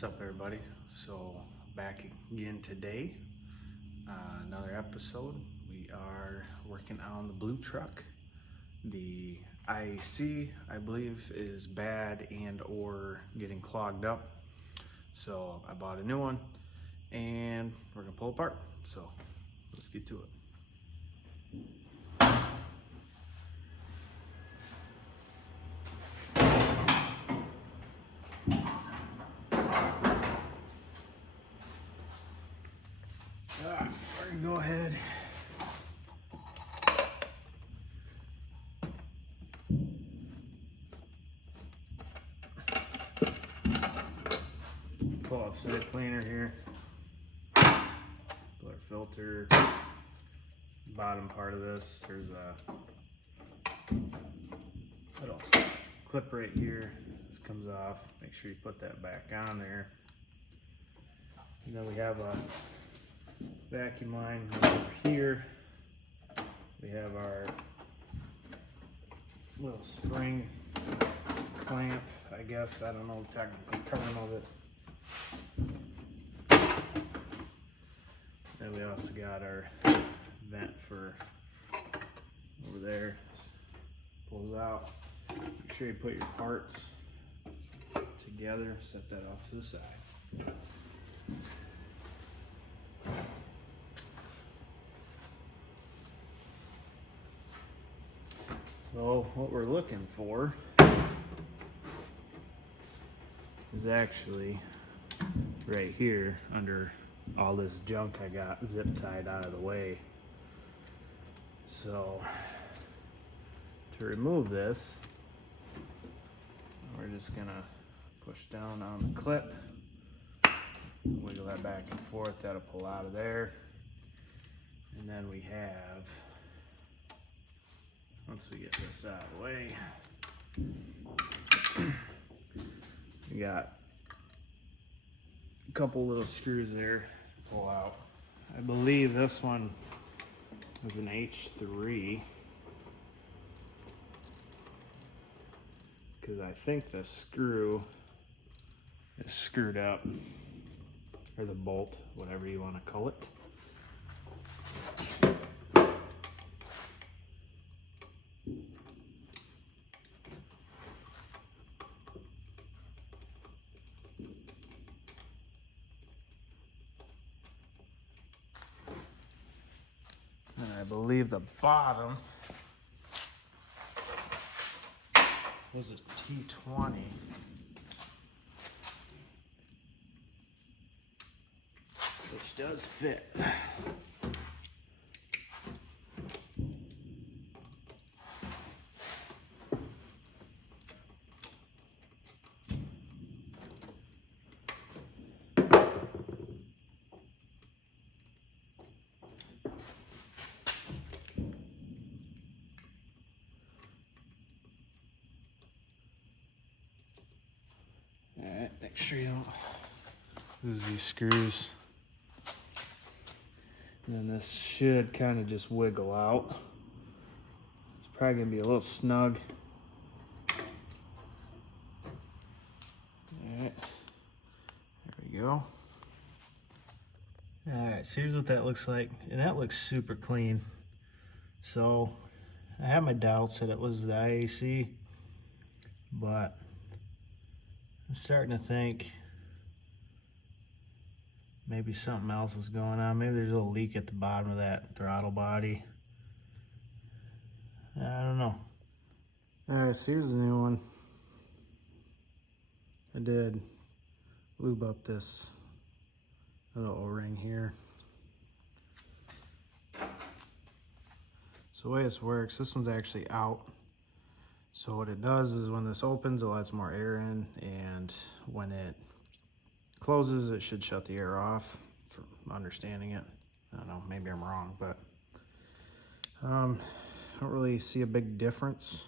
What's up, everybody? So back again today, another episode. We are working on the blue truck. The IAC, I believe, is bad and or getting clogged up. So I bought a new one and we're gonna pull apart. So let's get to it. We're gonna go ahead. Pull off side cleaner here. Pull our filter. Bottom part of this, there's a little clip right here. This comes off. Make sure you put that back on there. And then we have a vacuum line over here. We have our little spring clamp, I guess. I don't know the technical term of it. Then we also got our vent for over there. Pulls out. Make sure you put your parts together. Set that off to the side. So what we're looking for is actually right here under all this junk I got zip tied out of the way. So to remove this, we're just gonna push down on the clip, wiggle that back and forth. That'll pull out of there. And then we have, once we get this out of the way, we got a couple little screws there to pull out. I believe this one is an H3, because I think the screw is screwed up, or the bolt, whatever you want to call it. And I believe the bottom was a T20. Which does fit. Alright, make sure you don't lose these screws. And then this should kind of just wiggle out. It's probably going to be a little snug. Alright, there we go. Alright, so here's what that looks like. And that looks super clean. So I had my doubts that it was the IAC, but I'm starting to think maybe something else is going on. Maybe there's a little leak at the bottom of that throttle body. I don't know. Alright, so here's the new one. I did lube up this little O-ring here. So the way this works, this one's actually out. So what it does is when this opens, it lets more air in, and when it closes, it should shut the air off, from understanding it. I don't know, maybe I'm wrong, but I don't really see a big difference.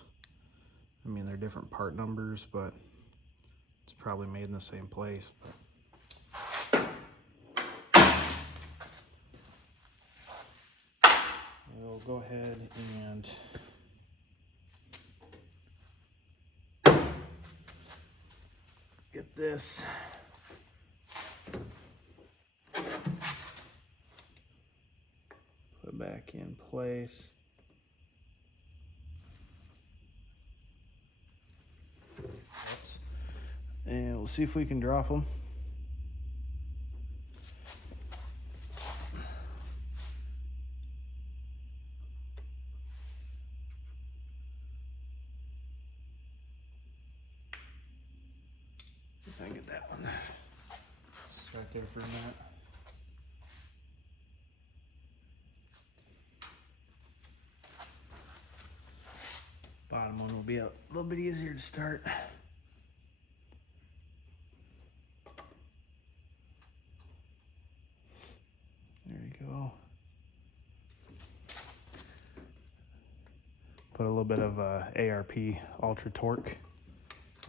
I mean, they're different part numbers, but it's probably made in the same place. We'll go ahead and get this back in place. And we'll see if we can drop them. If I can get that one. It's right there for a minute. Bottom one will be a little bit easier to start. There you go. Put a little bit of ARP Ultra Torque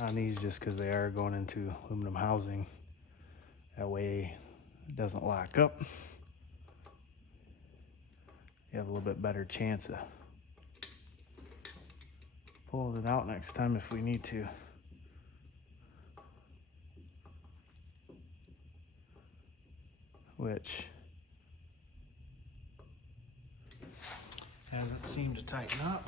on these just because they are going into aluminum housing. That way it doesn't lock up. You have a little bit better chance of pulling it out next time if we need to. Which hasn't seemed to tighten up.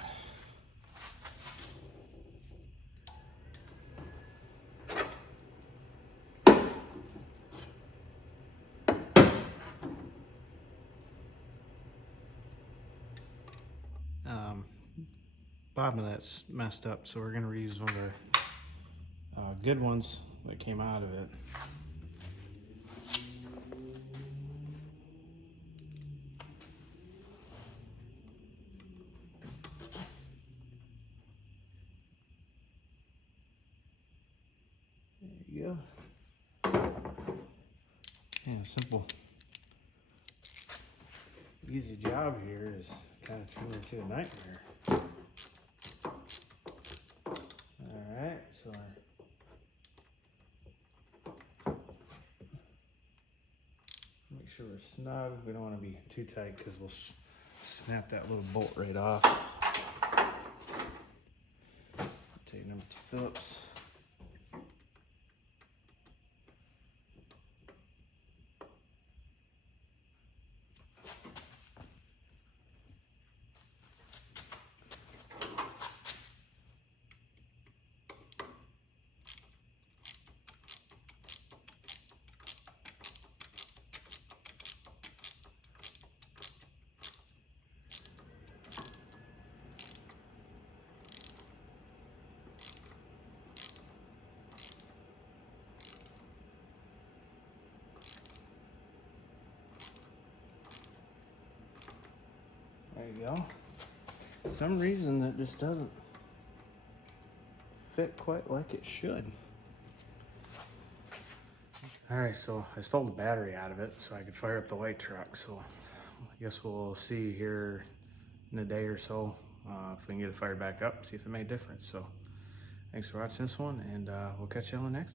Bottom of that's messed up, so we're gonna reuse one of our good ones that came out of it. There you go. Yeah, simple, easy job here is kind of turned into a nightmare. Alright, so make sure we're snug. We don't want to be too tight because we'll snap that little bolt right off. Take number 2 Phillips. There you go. For some reason that just doesn't fit quite like it should. Alright, so I stole the battery out of it so I could fire up the light truck. So I guess we'll see here in a day or so if we can get it fired back up, see if it made a difference. So thanks for watching this one, and we'll catch you on the next one.